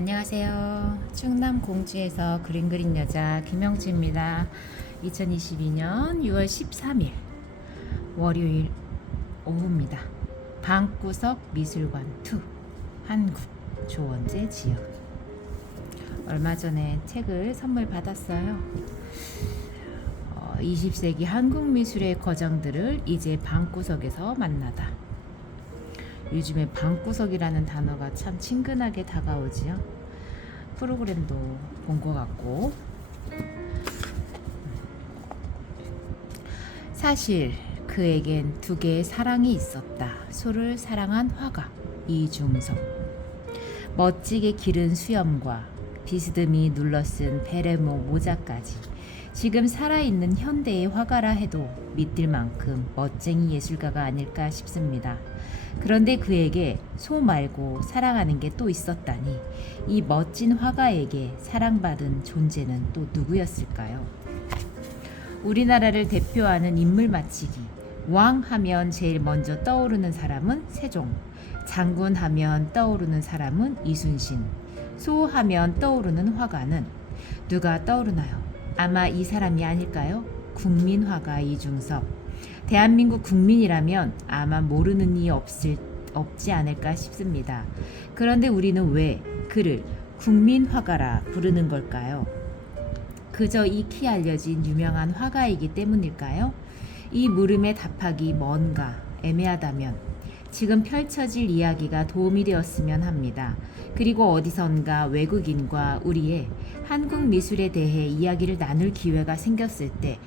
안녕하세요. 충남 공주에서 그림 그린 여자 김영주입니다. 2022년 6월 13일 월요일 오후입니다. 방구석 미술관 2 한국 조원재 지역. 얼마 전에 책을 선물 받았어요. 20세기 한국 미술의 거장들을 이제 방구석에서 만나다. 요즘에 방구석이라는 단어가 참 친근하게 다가오지요. 프로그램도 본 것 같고. 사실 그에겐 두 개의 사랑이 있었다. 소를 사랑한 화가 이중섭. 멋지게 기른 수염과 비스듬히 눌러쓴 베레모 모자까지 지금 살아있는 현대의 화가라 해도 믿을 만큼 멋쟁이 예술가가 아닐까 싶습니다. 그런데 그에게 소 말고 사랑하는 게 또 있었다니, 이 멋진 화가에게 사랑받은 존재는 또 누구였을까요? 우리나라를 대표하는 인물 맞히기. 왕 하면 제일 먼저 떠오르는 사람은 세종, 장군 하면 떠오르는 사람은 이순신, 소 하면 떠오르는 화가는 누가 떠오르나요? 아마 이 사람이 아닐까요? 국민화가 이중섭. 대한민국 국민이라면 아마 모르는 이 없지 않을까 싶습니다. 그런데 우리는 왜 그를 국민화가라 부르는 걸까요? 그저 익히 알려진 유명한 화가이기 때문일까요? 이 물음에 답하기 뭔가 애매하다면 지금 펼쳐질 이야기가 도움이 되었으면 합니다. 그리고 어디선가 외국인과 우리의 한국 미술에 대해 이야기를 나눌 기회가 생겼을 때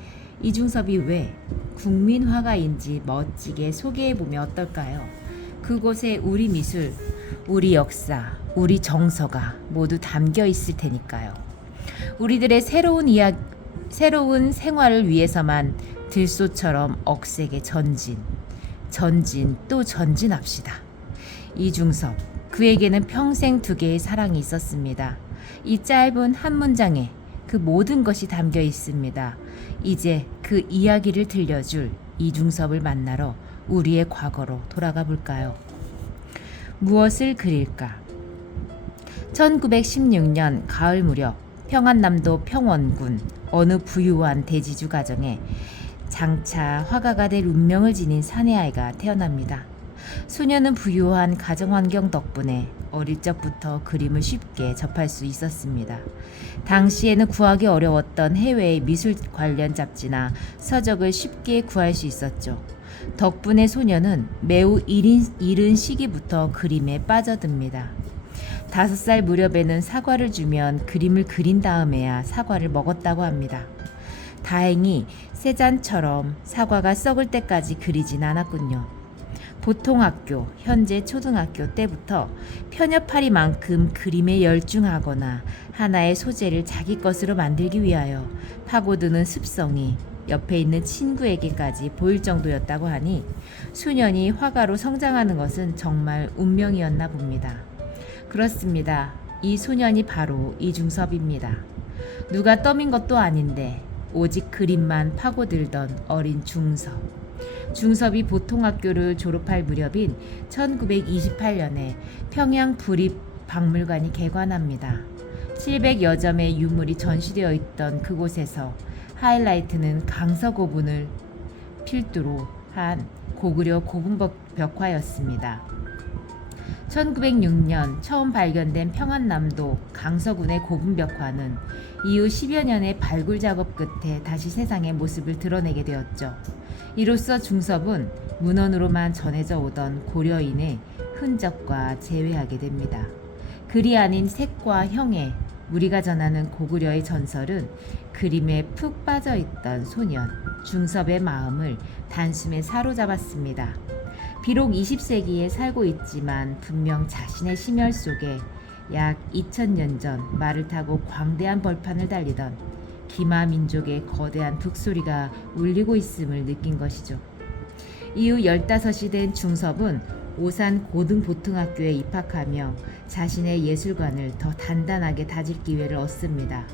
이중섭이 왜 국민화가인지 멋지게 소개해보면 어떨까요? 그곳에 우리 미술, 우리 역사, 우리 정서가 모두 담겨 있을 테니까요. 우리들의 새로운 생활을 위해서만 들소처럼 억세게 전진 또 전진합시다. 이중섭, 그에게는 평생 두 개의 사랑이 있었습니다. 이 짧은 한 문장에 그 모든 것이 담겨 있습니다. 이제 그 이야기를 들려줄 이중섭을 만나러 우리의 과거로 돌아가 볼까요? 무엇을 그릴까? 1916년 가을 무렵 평안남도 평원군 어느 부유한 대지주 가정에 장차 화가가 될 운명을 지닌 사내아이가 태어납니다. 소녀는 부유한 가정환경 덕분에 어릴 적부터 그림을 쉽게 접할 수 있었습니다. 당시에는 구하기 어려웠던 해외의 미술 관련 잡지나 서적을 쉽게 구할 수 있었죠. 덕분에 소녀는 매우 이른 시기부터 그림에 빠져듭니다. 5살 무렵에는 사과를 주면 그림을 그린 다음에야 사과를 먹었다고 합니다. 다행히 세잔처럼 사과가 썩을 때까지 그리진 않았군요. 보통학교, 현재 초등학교 때부터 편협하리만큼 그림에 열중하거나 하나의 소재를 자기 것으로 만들기 위하여 파고드는 습성이 옆에 있는 친구에게까지 보일 정도였다고 하니 수년이 화가로 성장하는 것은 정말 운명이었나 봅니다. 그렇습니다. 이 소년이 바로 이중섭입니다. 누가 떠민 것도 아닌데 오직 그림만 파고들던 어린 중섭이 보통학교를 졸업할 무렵인 1928년에 평양 부립박물관이 개관합니다. 700여 점의 유물이 전시되어 있던 그곳에서 하이라이트는 강서고분을 필두로 한 고구려 고분벽화였습니다. 1906년 처음 발견된 평안남도 강서군의 고분벽화는 이후 10여 년의 발굴 작업 끝에 다시 세상의 모습을 드러내게 되었죠. 이로써 중섭은 문헌으로만 전해져 오던 고려인의 흔적과 재회하게 됩니다. 글이 아닌 색과 형에 우리가 전하는 고구려의 전설은 그림에 푹 빠져있던 소년 중섭의 마음을 단숨에 사로잡았습니다. 비록 20세기에 살고 있지만 분명 자신의 심혈 속에 약 2000년 전 말을 타고 광대한 벌판을 달리던 기마 민족의 거대한 북소리가 울리고 있음을 느낀 것이죠. 이후 15이 된 중섭은 오산 고등보통학교에 입학하며 자신의 예술관을 더 단단하게 다질 기회를 얻습니다.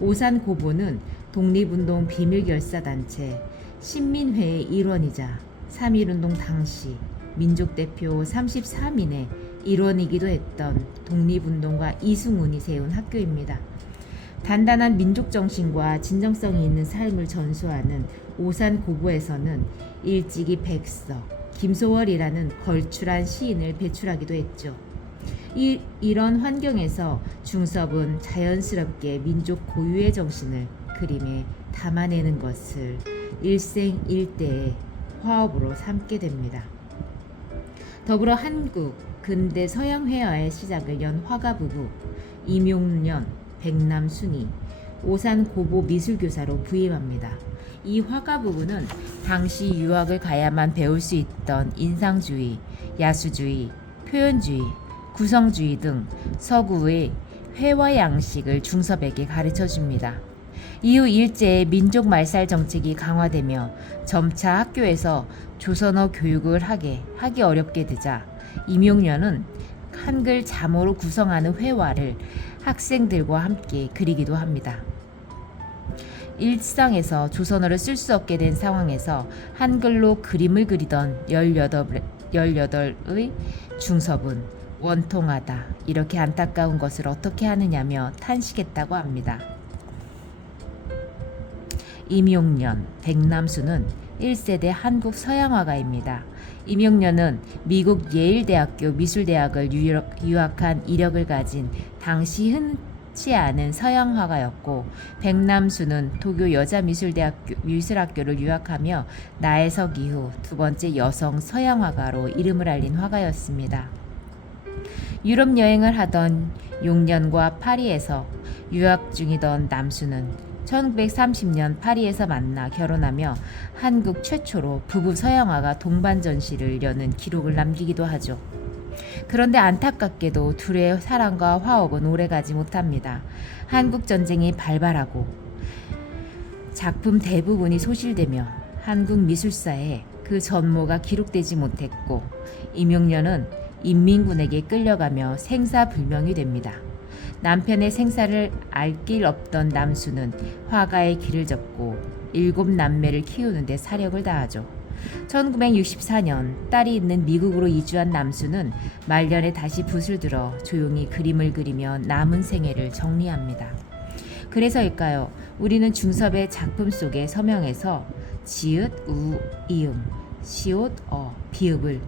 오산 고보는 독립운동 비밀결사단체 신민회의 일원이자 3.1운동 당시 민족대표 33인의 일원이기도 했던 독립운동가 이승훈이 세운 학교입니다. 단단한 민족 정신과 진정성이 있는 삶을 전수하는 오산고보에서는 일찍이 백석, 김소월이라는 걸출한 시인을 배출하기도 했죠. 이런 환경에서 중섭은 자연스럽게 민족 고유의 정신을 그림에 담아내는 것을 일생일대의 화업으로 삼게 됩니다. 더불어 한국 근대 서양 회화의 시작을 연 화가 부부 임용년, 백남순이 오산 고보 미술교사로 부임합니다. 이 화가 부부는 당시 유학을 가야만 배울 수 있던 인상주의, 야수주의, 표현주의, 구성주의 등 서구의 회화 양식을 중섭에게 가르쳐 줍니다. 이후 일제의 민족 말살 정책이 강화되며 점차 학교에서 조선어 교육을 하기 어렵게 되자 임용련은 한글 자모로 구성하는 회화를 학생들과 함께 그리기도 합니다. 일상에서 조선어를 쓸 수 없게 된 상황에서 한글로 그림을 그리던 18의 중섭은 원통하다, 이렇게 안타까운 것을 어떻게 하느냐며 탄식했다고 합니다. 임용련, 백남수는 1세대 한국 서양화가입니다. 임용련은 미국 예일대학교 미술대학을 유학한 이력을 가진 당시 흔치 않은 서양화가였고, 백남수는 도쿄 여자미술학교를 유학하며 나혜석 이후 두 번째 여성 서양화가로 이름을 알린 화가였습니다. 유럽 여행을 하던 용년과 파리에서 유학 중이던 남수는 1930년 파리에서 만나 결혼하며 한국 최초로 부부 서양화가 동반 전시를 여는 기록을 남기기도 하죠. 그런데 안타깝게도 둘의 사랑과 화업은 오래가지 못합니다. 한국 전쟁이 발발하고 작품 대부분이 소실되며 한국 미술사에 그 전모가 기록되지 못했고, 임용련은 인민군에게 끌려가며 생사불명이 됩니다. 남편의 생사를 알 길 없던 남수는 화가의 길을 접고 7남매를 키우는 데 사력을 다하죠. 1964년 딸이 있는 미국으로 이주한 남수는 말년에 다시 붓을 들어 조용히 그림을 그리며 남은 생애를 정리합니다. 그래서일까요? 우리는 중섭의 작품 속의 서명에서 지읒, 우, 이음, 시옷, 비읍을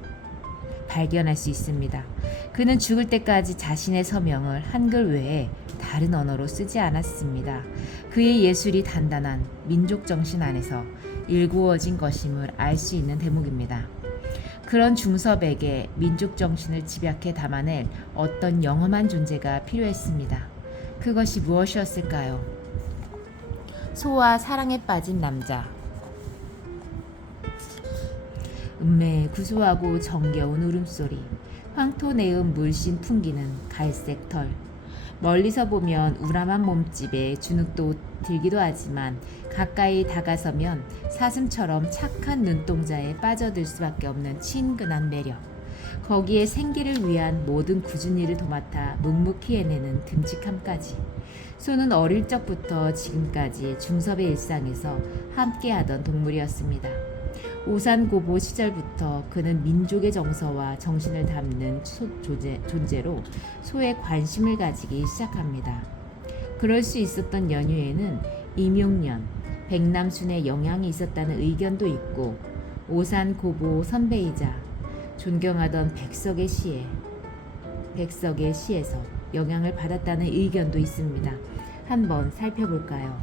발견할 수 있습니다. 그는 죽을 때까지 자신의 서명을 한글 외에 다른 언어로 쓰지 않았습니다. 그의 예술이 단단한 민족 정신 안에서 일구어진 것임을 알 수 있는 대목입니다. 그런 중섭에게 민족 정신을 집약해 담아낼 어떤 영험한 존재가 필요했습니다. 그것이 무엇이었을까요? 소와 사랑에 빠진 남자. 음매의 구수하고 정겨운 울음소리, 황토 내음 물씬 풍기는 갈색 털. 멀리서 보면 우람한 몸집에 주눅도 들기도 하지만 가까이 다가서면 사슴처럼 착한 눈동자에 빠져들 수밖에 없는 친근한 매력. 거기에 생기를 위한 모든 굳은 일을 도맡아 묵묵히 해내는 듬직함까지. 소는 어릴 적부터 지금까지 중섭의 일상에서 함께하던 동물이었습니다. 오산고보 시절부터 그는 민족의 정서와 정신을 담는 존재로 소에 관심을 가지기 시작합니다. 그럴 수 있었던 연유에는 임용련, 백남순의 영향이 있었다는 의견도 있고, 오산고보 선배이자 존경하던 백석의 시에서 영향을 받았다는 의견도 있습니다. 한번 살펴볼까요?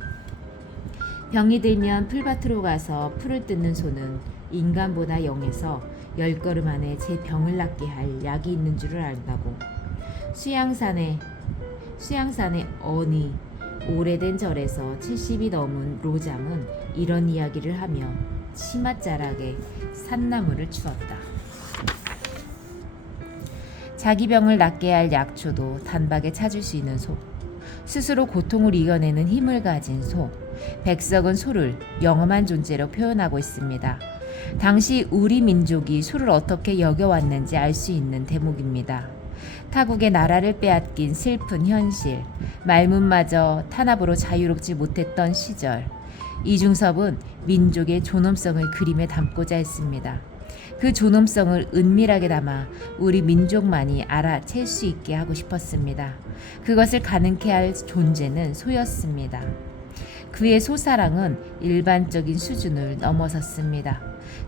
병이 들면 풀밭으로 가서 풀을 뜯는 소는 인간보다 0에서 10걸음 안에 제 병을 낫게 할 약이 있는 줄을 안다고. 수양산의 어니 오래된 절에서 70이 넘은 로장은 이런 이야기를 하며 치맛자락에 산나물을 주었다. 자기 병을 낫게 할 약초도 단박에 찾을 수 있는 소, 스스로 고통을 이겨내는 힘을 가진 소. 백석은 소를 영험한 존재로 표현하고 있습니다. 당시 우리 민족이 소를 어떻게 여겨왔는지 알 수 있는 대목입니다. 타국의 나라를 빼앗긴 슬픈 현실, 말문마저 탄압으로 자유롭지 못했던 시절, 이중섭은 민족의 존엄성을 그림에 담고자 했습니다. 그 존엄성을 은밀하게 담아 우리 민족만이 알아챌 수 있게 하고 싶었습니다. 그것을 가능케 할 존재는 소였습니다. 그의 소사랑은 일반적인 수준을 넘어섰습니다.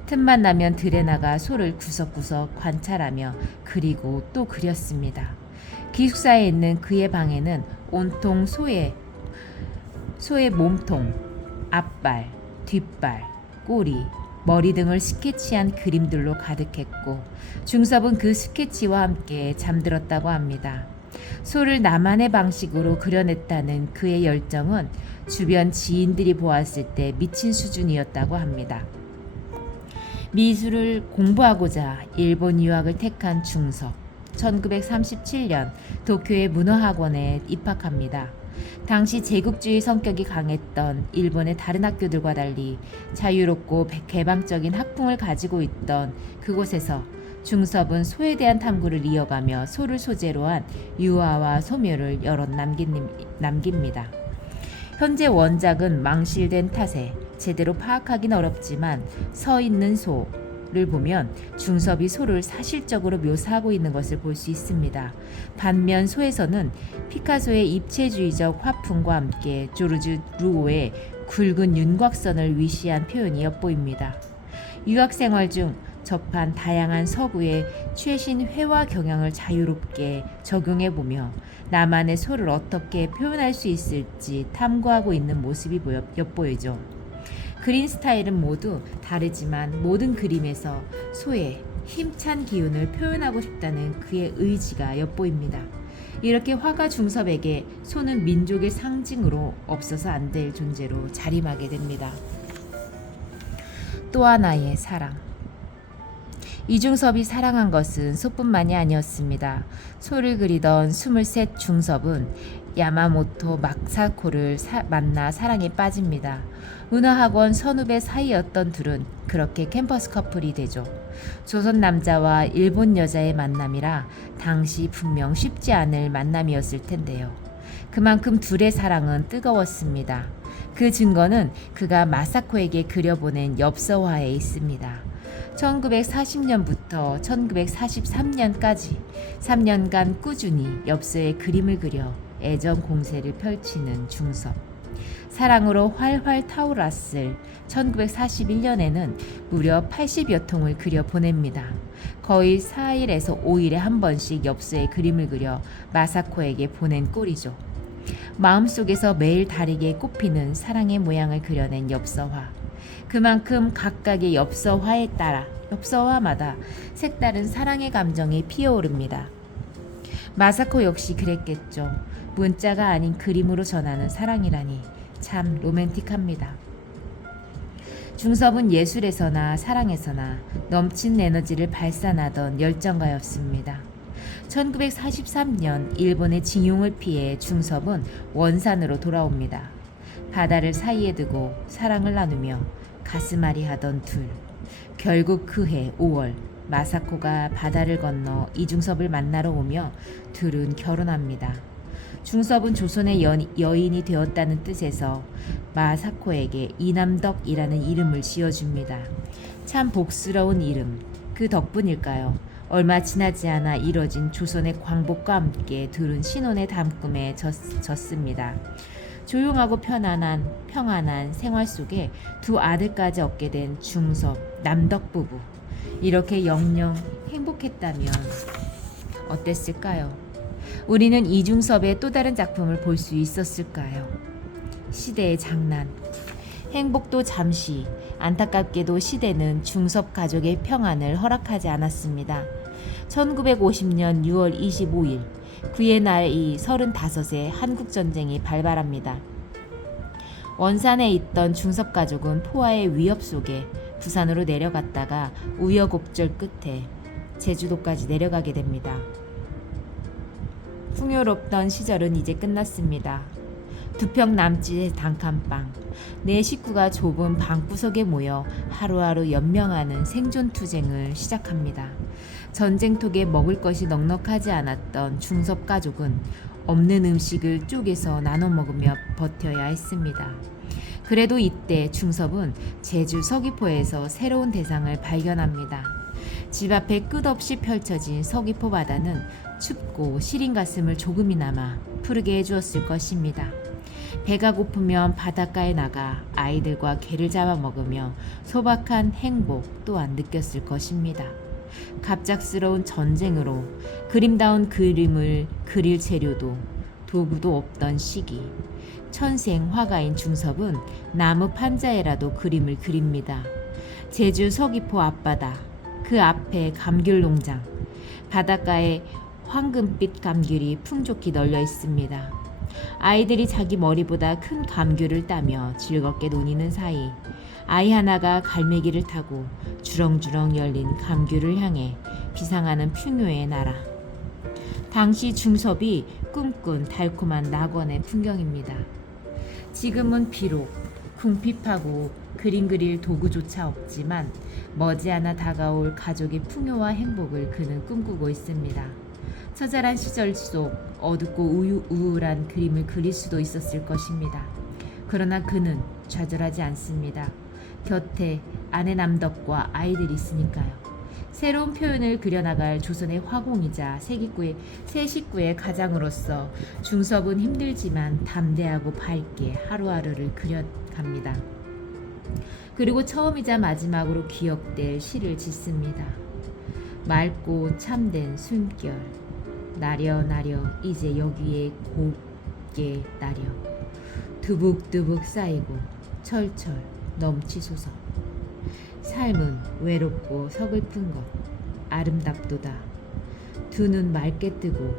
틈만 나면 들에 나가 소를 구석구석 관찰하며 그리고 또 그렸습니다. 기숙사에 있는 그의 방에는 온통 소의 몸통, 앞발, 뒷발, 꼬리, 머리 등을 스케치한 그림들로 가득했고 중섭은 그 스케치와 함께 잠들었다고 합니다. 소를 나만의 방식으로 그려냈다는 그의 열정은 주변 지인들이 보았을 때 미친 수준이었다고 합니다. 미술을 공부하고자 일본 유학을 택한 중섭. 1937년 도쿄의 문어학원에 입학합니다. 당시 제국주의 성격이 강했던 일본의 다른 학교들과 달리 자유롭고 개방적인 학풍을 가지고 있던 그곳에서 중섭은 소에 대한 탐구를 이어가며 소를 소재로 한 유화와 소묘를 여럿 남깁니다. 현재 원작은 망실된 탓에 제대로 파악하긴 어렵지만 서 있는 소를 보면 중섭이 소를 사실적으로 묘사하고 있는 것을 볼 수 있습니다. 반면 소에서는 피카소의 입체주의적 화풍과 함께 조르주 루오의 굵은 윤곽선을 위시한 표현이 엿보입니다. 유학생활 중 접한 다양한 서구의 최신 회화 경향을 자유롭게 적용해보며 나만의 소를 어떻게 표현할 수 있을지 탐구하고 있는 모습이 엿보이죠. 그린 스타일은 모두 다르지만 모든 그림에서 소의 힘찬 기운을 표현하고 싶다는 그의 의지가 엿보입니다. 이렇게 화가 중섭에게 소는 민족의 상징으로 없어서 안 될 존재로 자림하게 됩니다. 또 하나의 사랑. 이중섭이 사랑한 것은 소뿐만이 아니었습니다. 소를 그리던 23 중섭은 야마모토 마사코를 만나 사랑에 빠집니다. 문화학원 선후배 사이였던 둘은 그렇게 캠퍼스 커플이 되죠. 조선 남자와 일본 여자의 만남이라 당시 분명 쉽지 않을 만남이었을 텐데요. 그만큼 둘의 사랑은 뜨거웠습니다. 그 증거는 그가 마사코에게 그려보낸 엽서화에 있습니다. 1940년부터 1943년까지 3년간 꾸준히 엽서에 그림을 그려 애정 공세를 펼치는 중섭. 사랑으로 활활 타올랐을 1941년에는 무려 80여 통을 그려 보냅니다. 거의 4일에서 5일에 한 번씩 엽서에 그림을 그려 마사코에게 보낸 꼴이죠. 마음속에서 매일 다르게 꽃피는 사랑의 모양을 그려낸 엽서화. 그만큼 각각의 엽서화마다 색다른 사랑의 감정이 피어오릅니다. 마사코 역시 그랬겠죠. 문자가 아닌 그림으로 전하는 사랑이라니 참 로맨틱합니다. 중섭은 예술에서나 사랑에서나 넘치는 에너지를 발산하던 열정가였습니다. 1943년 일본의 징용을 피해 중섭은 원산으로 돌아옵니다. 바다를 사이에 두고 사랑을 나누며 가슴앓이 하던 둘. 결국 그해 5월 마사코가 바다를 건너 이중섭을 만나러 오며 둘은 결혼합니다. 중섭은 조선의 여인이 되었다는 뜻에서 마사코에게 이남덕이라는 이름을 지어줍니다. 참 복스러운 이름. 그 덕분일까요? 얼마 지나지 않아 이뤄진 조선의 광복과 함께 둘은 신혼의 담꿈에 졌습니다. 조용하고 평안한 생활 속에 두 아들까지 얻게 된 중섭, 남덕 부부. 이렇게 영영 행복했다면 어땠을까요? 우리는 이중섭의 또 다른 작품을 볼 수 있었을까요? 시대의 장난. 행복도 잠시, 안타깝게도 시대는 중섭 가족의 평안을 허락하지 않았습니다. 1950년 6월 25일 그의 나이 35에 한국전쟁이 발발합니다. 원산에 있던 중섭 가족은 포화의 위협 속에 부산으로 내려갔다가 우여곡절 끝에 제주도까지 내려가게 됩니다. 풍요롭던 시절은 이제 끝났습니다. 두 평 남짓의 단칸방, 네 식구가 좁은 방구석에 모여 하루하루 연명하는 생존투쟁을 시작합니다. 전쟁통에 먹을 것이 넉넉하지 않았던 중섭 가족은 없는 음식을 쪼개서 나눠 먹으며 버텨야 했습니다. 그래도 이때 중섭은 제주 서귀포에서 새로운 대상을 발견합니다. 집 앞에 끝없이 펼쳐진 서귀포 바다는 춥고 시린 가슴을 조금이나마 푸르게 해주었을 것입니다. 배가 고프면 바닷가에 나가 아이들과 게를 잡아먹으며 소박한 행복 또한 느꼈을 것입니다. 갑작스러운 전쟁으로 그림다운 그림을 그릴 재료도 도구도 없던 시기, 천생 화가인 중섭은 나무 판자에라도 그림을 그립니다. 제주 서귀포 앞바다, 그 앞에 감귤농장, 바닷가에 황금빛 감귤이 풍족히 널려 있습니다. 아이들이 자기 머리보다 큰 감귤을 따며 즐겁게 노니는 사이 아이 하나가 갈매기를 타고 주렁주렁 열린 감귤을 향해 비상하는 풍요의 나라. 당시 중섭이 꿈꾼 달콤한 낙원의 풍경입니다. 지금은 비록 궁핍하고 그림 그릴 도구조차 없지만 머지않아 다가올 가족의 풍요와 행복을 그는 꿈꾸고 있습니다. 처절한 시절 속 어둡고 우울한 그림을 그릴 수도 있었을 것입니다. 그러나 그는 좌절하지 않습니다. 곁에 아내 남덕과 아이들이 있으니까요. 새로운 표현을 그려나갈 조선의 화공이자 새 식구의 가장으로서 중섭은 힘들지만 담대하고 밝게 하루하루를 그려갑니다. 그리고 처음이자 마지막으로 기억될 시를 짓습니다. 맑고 참된 숨결 나려 이제 여기에 곱게 나려 두북두북 쌓이고 철철 넘치소서. 삶은 외롭고 서글픈 것 아름답도다. 두 눈 맑게 뜨고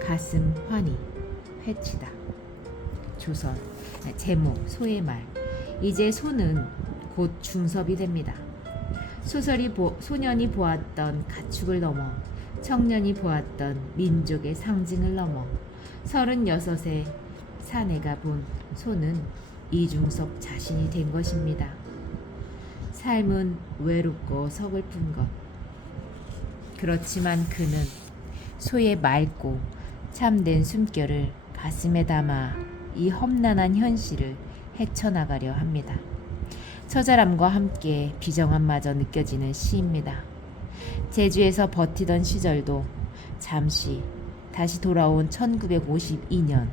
가슴 환히 회치다. 조선. 제목 소의 말. 이제 소는 곧 중섭이 됩니다. 소년이 보았던 가축을 넘어 청년이 보았던 민족의 상징을 넘어 36의 사내가 본 소는 이중섭 자신이 된 것입니다. 삶은 외롭고 서글픈 것. 그렇지만 그는 소의 맑고 참된 숨결을 가슴에 담아 이 험난한 현실을 헤쳐나가려 합니다. 처절함과 함께 비정함마저 느껴지는 시입니다. 제주에서 버티던 시절도 잠시 다시 돌아온 1952년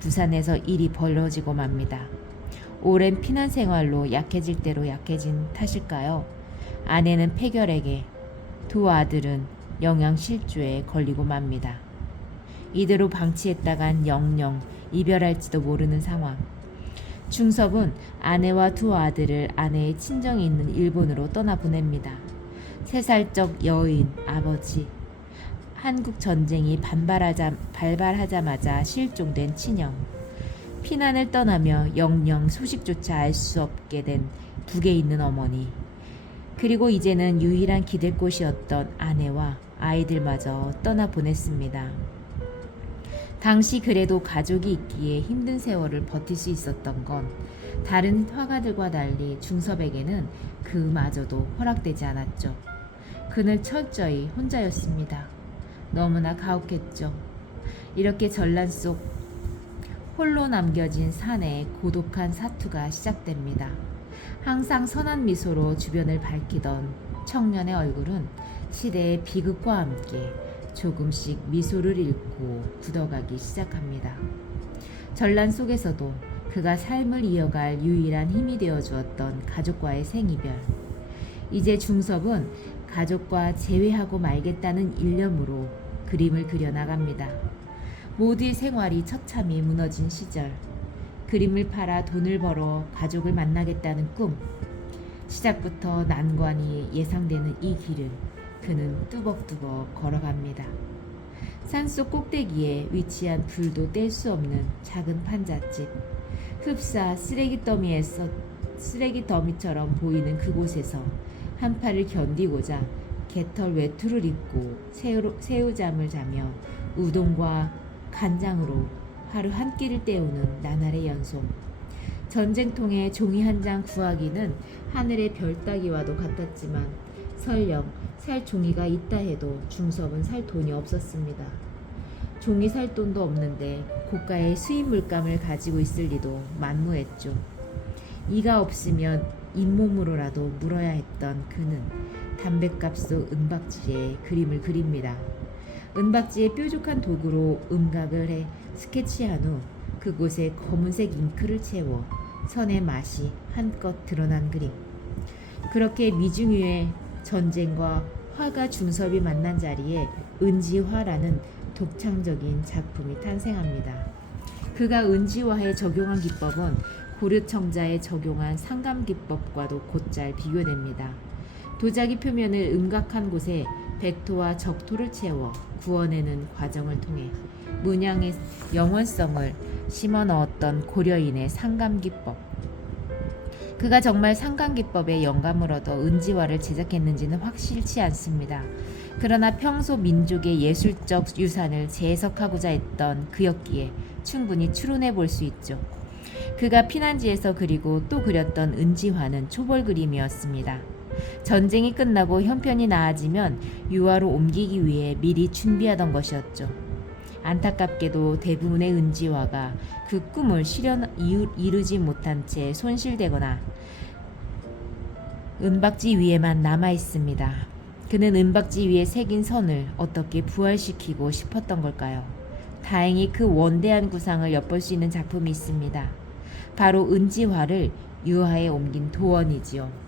부산에서 일이 벌어지고 맙니다. 오랜 피난 생활로 약해질 대로 약해진 탓일까요? 아내는 폐결핵에, 두 아들은 영양실조에 걸리고 맙니다. 이대로 방치했다간 영영 이별할지도 모르는 상황. 중섭은 아내와 두 아들을 아내의 친정이 있는 일본으로 떠나보냅니다. 3살적 여인 아버지, 한국 전쟁이 발발하자마자 실종된 친형, 피난을 떠나며 영영 소식조차 알 수 없게 된 북에 있는 어머니, 그리고 이제는 유일한 기댈 곳이었던 아내와 아이들마저 떠나보냈습니다. 당시 그래도 가족이 있기에 힘든 세월을 버틸 수 있었던 건 다른 화가들과 달리 중섭에게는 그마저도 허락되지 않았죠. 그는 철저히 혼자였습니다. 너무나 가혹했죠. 이렇게 전란 속 홀로 남겨진 사내의 고독한 사투가 시작됩니다. 항상 선한 미소로 주변을 밝히던 청년의 얼굴은 시대의 비극과 함께 조금씩 미소를 잃고 굳어가기 시작합니다. 전란 속에서도 그가 삶을 이어갈 유일한 힘이 되어 주었던 가족과의 생이별. 이제 중섭은 가족과 재회하고 말겠다는 일념으로 그림을 그려나갑니다. 모두의 생활이 처참히 무너진 시절, 그림을 팔아 돈을 벌어 가족을 만나겠다는 꿈. 시작부터 난관이 예상되는 이 길을 그는 뚜벅뚜벅 걸어갑니다. 산속 꼭대기에 위치한 불도 뗄 수 없는 작은 판잣집. 흡사 쓰레기더미처럼 보이는 그곳에서 한 팔을 견디고자 개털 외투를 입고 새우잠을 자며 우동과 간장으로 하루 한 끼를 때우는 나날의 연속. 전쟁통에 종이 한 장 구하기는 하늘의 별 따기와도 같았지만 설령 살 종이가 있다 해도 중섭은 살 돈이 없었습니다. 종이 살 돈도 없는데 고가의 수입 물감을 가지고 있을 리도 만무했죠. 이가 없으면 잇몸으로라도 물어야 했던 그는 담뱃갑 속 은박지에 그림을 그립니다. 은박지에 뾰족한 도구로 음각을 해 스케치한 후 그곳에 검은색 잉크를 채워 선의 맛이 한껏 드러난 그림. 그렇게 미중유의 전쟁과 화가 중섭이 만난 자리에 은지화라는 독창적인 작품이 탄생합니다. 그가 은지화에 적용한 기법은 고려청자에 적용한 상감기법과도 곧잘 비교됩니다. 도자기 표면을 음각한 곳에 백토와 적토를 채워 구워내는 과정을 통해 문양의 영원성을 심어 넣었던 고려인의 상감기법. 그가 정말 상감기법에 영감을 얻어 은지화를 제작했는지는 확실치 않습니다. 그러나 평소 민족의 예술적 유산을 재해석하고자 했던 그였기에 충분히 추론해 볼 수 있죠. 그가 피난지에서 그리고 또 그렸던 은지화는 초벌 그림이었습니다. 전쟁이 끝나고 형편이 나아지면 유화로 옮기기 위해 미리 준비하던 것이었죠. 안타깝게도 대부분의 은지화가 그 꿈을 이루지 못한 채 손실되거나 은박지 위에만 남아 있습니다. 그는 은박지 위에 새긴 선을 어떻게 부활시키고 싶었던 걸까요? 다행히 그 원대한 구상을 엿볼 수 있는 작품이 있습니다. 바로 은지화를 유화에 옮긴 도원이지요.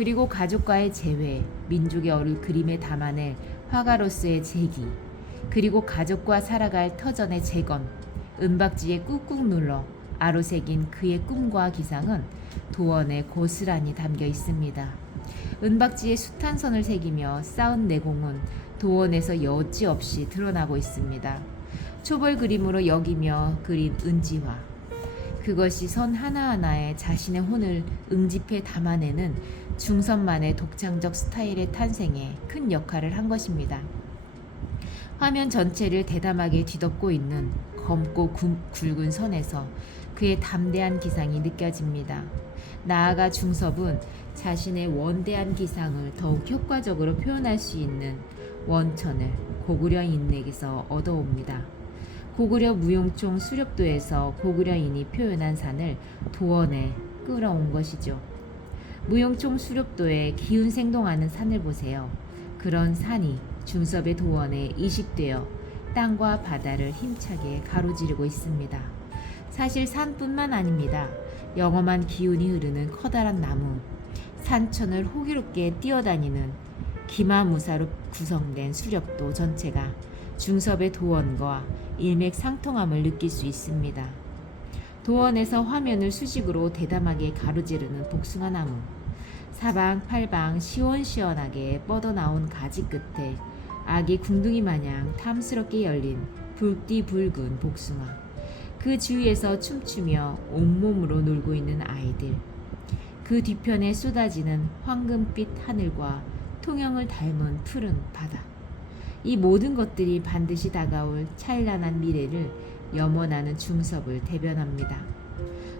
그리고 가족과의 재회, 민족의 얼을 그림에 담아낼 화가로서의 재기, 그리고 가족과 살아갈 터전의 재건, 은박지에 꾹꾹 눌러 아로새긴 그의 꿈과 기상은 도원에 고스란히 담겨 있습니다. 은박지에 숱한 선을 새기며 쌓은 내공은 도원에서 여지없이 드러나고 있습니다. 초벌 그림으로 여기며 그린 은지화. 그것이 선 하나하나에 자신의 혼을 응집해 담아내는 중선만의 독창적 스타일의 탄생에 큰 역할을 한 것입니다. 화면 전체를 대담하게 뒤덮고 있는 검고 굵은 선에서 그의 담대한 기상이 느껴집니다. 나아가 중섭은 자신의 원대한 기상을 더욱 효과적으로 표현할 수 있는 원천을 고구려인에게서 얻어옵니다. 고구려 무용총 수렵도에서 고구려인이 표현한 산을 도원에 끌어온 것이죠. 무용총 수렵도에 기운 생동하는 산을 보세요. 그런 산이 중섭의 도원에 이식되어 땅과 바다를 힘차게 가로지르고 있습니다. 사실 산뿐만 아닙니다. 영험한 기운이 흐르는 커다란 나무, 산천을 호기롭게 뛰어다니는 기마무사로 구성된 수렵도 전체가 중섭의 도원과 일맥상통함을 느낄 수 있습니다. 도원에서 화면을 수직으로 대담하게 가로지르는 복숭아나무, 사방팔방 시원시원하게 뻗어나온 가지 끝에 아기 궁둥이 마냥 탐스럽게 열린 붉디 붉은 복숭아, 그 주위에서 춤추며 온몸으로 놀고 있는 아이들, 그 뒤편에 쏟아지는 황금빛 하늘과 통영을 닮은 푸른 바다. 이 모든 것들이 반드시 다가올 찬란한 미래를 염원하는 중섭을 대변합니다.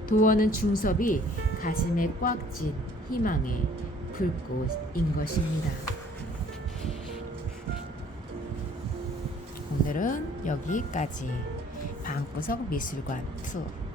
도원은 중섭이 가슴에 꽉 찐 희망의 불꽃인 것입니다. 오늘은 여기까지. 방구석 미술관 2